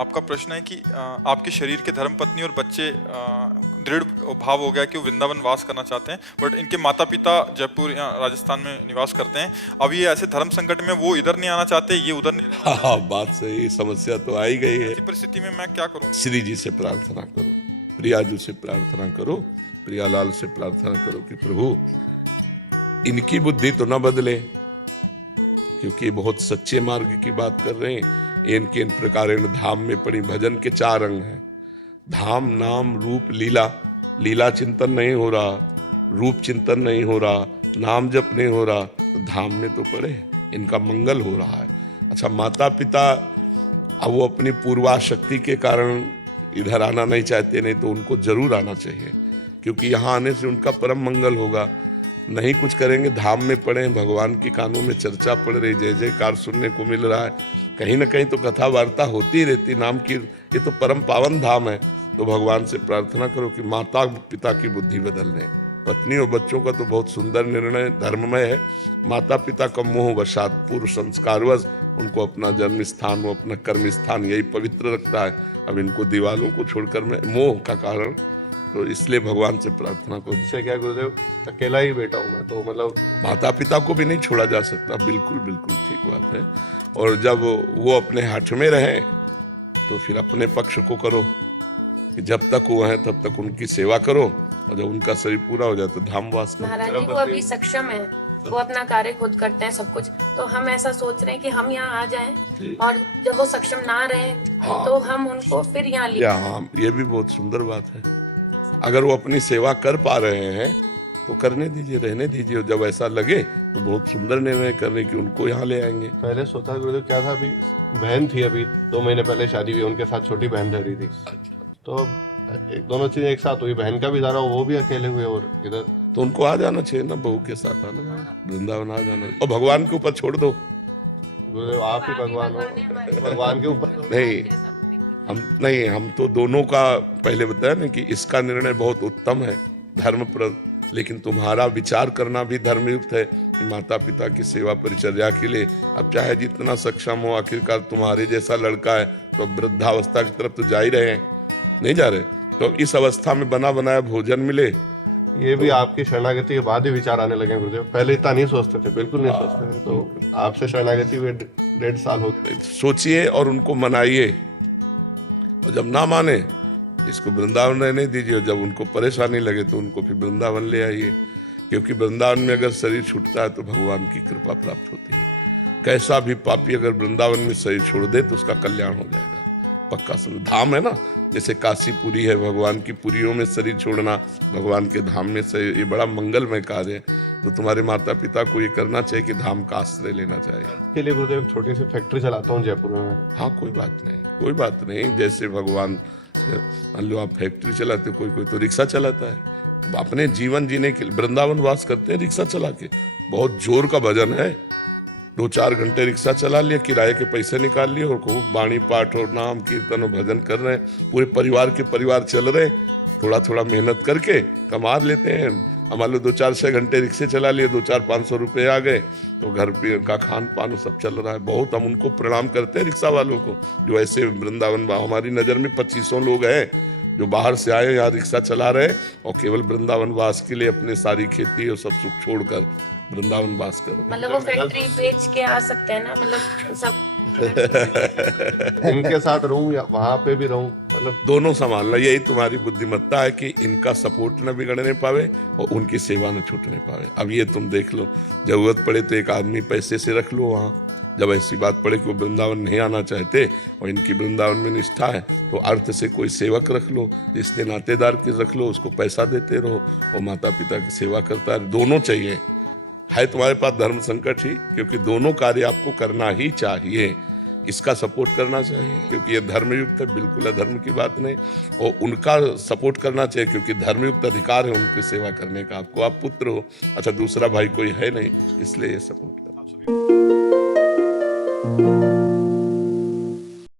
आपका प्रश्न है कि आपके शरीर के धर्मपत्नी और बच्चे दृढ़ भाव हो गया कि वो वृंदावन वास करना चाहते हैं, बट इनके माता पिता जयपुर या राजस्थान में निवास करते हैं। अब ये ऐसे धर्म संकट में वो इधर नहीं आना चाहते, ये उधर नहीं रहना हाँ, बात सही, समस्या तो आ ही गई है। ऐसी परिस्थिति में मैं क्या करूं? श्री जी से प्रार्थना करो, प्रियाजू से प्रार्थना करो, प्रियालाल से प्रार्थना करो कि प्रभु इनकी बुद्धि तो ना बदले, क्योंकि बहुत सच्चे मार्ग की बात कर रहे हैं। इनके इन प्रकार धाम में पड़ी भजन के 4 अंग हैं, धाम, नाम, रूप, लीला। लीला चिंतन नहीं हो रहा, रूप चिंतन नहीं हो रहा, नाम जप नहीं हो रहा, तो धाम में तो पड़े, इनका मंगल हो रहा है। अच्छा, माता पिता अब वो अपनी पूर्वाशक्ति के कारण इधर आना नहीं चाहते, नहीं तो उनको जरूर आना चाहिए, क्योंकि यहाँ आने से उनका परम मंगल होगा। नहीं कुछ करेंगे, धाम में पड़े, भगवान के कानों में चर्चा पड़ रही, जय जयकार सुनने को मिल रहा है, कहीं ना कहीं तो कथा वार्ता होती रहती नाम की, ये तो परम पावन धाम है। तो भगवान से प्रार्थना करो कि माता पिता की बुद्धि बदल लें। पत्नी और बच्चों का तो बहुत सुंदर निर्णय धर्ममय है। माता पिता का मोह वशात पूर्व संस्कारवश उनको अपना जन्म स्थान, वो अपना कर्म स्थान यही पवित्र रखता है। अब इनको दीवालों को छोड़कर मैं मोह का कारण, तो इसलिए भगवान से प्रार्थना करो। इससे क्या गुरुदेव, अकेला ही बेटा हूँ मैं, तो मतलब माता पिता को भी नहीं छोड़ा जा सकता, बिल्कुल बिल्कुल ठीक बात है। और जब वो अपने हठ में रहे तो फिर अपने पक्ष को करो कि जब तक वो है तब तक उनकी सेवा करो, और जब उनका शरीर पूरा हो जाए तो धामवास करो। महाराज जी वो अभी सक्षम है, वो अपना कार्य खुद करते हैं सब कुछ, तो हम ऐसा सोच रहे हैं कि हम यहाँ आ जाएं, और जब वो सक्षम ना रहे तो हम उनको फिर यहाँ ले। हाँ, ये भी बहुत सुंदर बात है। अगर वो अपनी सेवा कर पा रहे हैं तो करने दीजिए, रहने दीजिए, और जब ऐसा लगे तो बहुत सुंदर निर्णय करने की उनको यहाँ ले आएंगे। पहले सोचा गुरुदेव क्या था, अभी बहन थी, अभी 2 महीने पहले शादी हुई, उनके साथ छोटी बहन रह रही थी, तो दोनों चीजें एक साथ हुई, बहन का भी जाना, वो भी अकेले हुए, और इधर तो उनको आ जाना चाहिए ना, बहू के साथ आना जाना, वृंदावन आ जाना, और भगवान के ऊपर छोड़ दो। गुरुदेव आप ही भगवान हो, भगवान के ऊपर नहीं, हम तो दोनों का पहले बताया ना कि इसका निर्णय बहुत उत्तम है, धर्मप्रद, लेकिन तुम्हारा विचार करना भी धर्मयुक्त है कि माता पिता की सेवा परिचर्या के लिए अब चाहे जितना सक्षम हो, आखिरकार तुम्हारे जैसा लड़का है तो वृद्धावस्था की तरफ तो जा ही रहे हैं, नहीं जा रहे, तो इस अवस्था में बना बनाया भोजन मिले। ये भी आपकी शरणागति के बाद ही विचार आने लगे गुरुदेव, पहले इतना नहीं सोचते थे, बिल्कुल नहीं सोचते थे, तो आपसे शरणागति हुए 1.5 साल हो गए। सोचिए और उनको मनाइए, और जब ना माने इसको वृंदावन रहने दीजिए, और जब उनको परेशानी लगे तो उनको फिर वृंदावन ले आइए, क्योंकि वृंदावन में अगर शरीर छूटता है तो भगवान की कृपा प्राप्त होती है। कैसा भी पापी अगर वृंदावन में शरीर छोड़ दे तो उसका कल्याण हो जाएगा, पक्का समझ। धाम है ना, जैसे काशीपुरी है, भगवान की पुरियों में शरीर छोड़ना, भगवान के धाम में शरीर, ये बड़ा मंगलमय कार्य है। तो तुम्हारे माता पिता को ये करना चाहिए कि धाम का आश्रय लेना चाहिए। के लिए गुरुदेव छोटी सी फैक्ट्री चलाता हूँ जयपुर में। हाँ, कोई बात नहीं, कोई बात नहीं। जैसे भगवान, मान लो आप फैक्ट्री चलाते, कोई तो रिक्शा चलाता है। अपने जीवन जीने के लिए वृंदावन वास करते हैं रिक्शा चला के, बहुत जोर का भजन है, 2-4 घंटे रिक्शा चला लिया, किराए के पैसे निकाल लिए, और खूब बाणी पाठ और नाम कीर्तन और भजन कर रहे हैं, पूरे परिवार के परिवार चल रहे, थोड़ा थोड़ा मेहनत करके कमा लेते हैं। मान लो 2-4-6 घंटे रिक्शे चला लिए, 200-500 रुपये आ गए, तो घर पे का खान पान सब चल रहा है। बहुत हम उनको प्रणाम करते हैं रिक्शा वालों को, जो ऐसे वृंदावन, हमारी नज़र में 2500 लोग हैं जो बाहर से आए, यहाँ रिक्शा चला रहे और केवल वृंदावन वास के लिए अपने सारी खेती और सब सुख छोड़कर वृंदावन वास करो। मतलब वो फैक्ट्री बेच के आ सकते हैं ना, मतलब सब इनके साथ रहूं या वहां पे भी रहूं, मतलब दोनों संभालना, यही तुम्हारी बुद्धिमत्ता है कि इनका सपोर्ट न बिगड़ने पावे और उनकी सेवा न छूटने पावे। अब ये तुम देख लो, जरूरत पड़े तो एक आदमी पैसे से रख लो वहाँ, जब ऐसी बात पड़े कि वो वृंदावन नहीं आना चाहते और इनकी वृंदावन में निष्ठा है, तो अर्थ से कोई सेवक रख लो, रिश्ते नातेदार के रख लो, उसको पैसा देते रहो और माता पिता की सेवा करता है। दोनों चाहिए, है तुम्हारे पास धर्म संकट ही, क्योंकि दोनों कार्य आपको करना ही चाहिए, इसका सपोर्ट करना चाहिए, क्योंकि ये धर्मयुक्त है, बिल्कुल अधर्म की बात नहीं, और उनका सपोर्ट करना चाहिए क्योंकि धर्मयुक्त अधिकार है उनकी सेवा करने का, आपको, आप पुत्र हो। अच्छा, दूसरा भाई कोई है नहीं, इसलिए ये सपोर्ट करना चाहिए।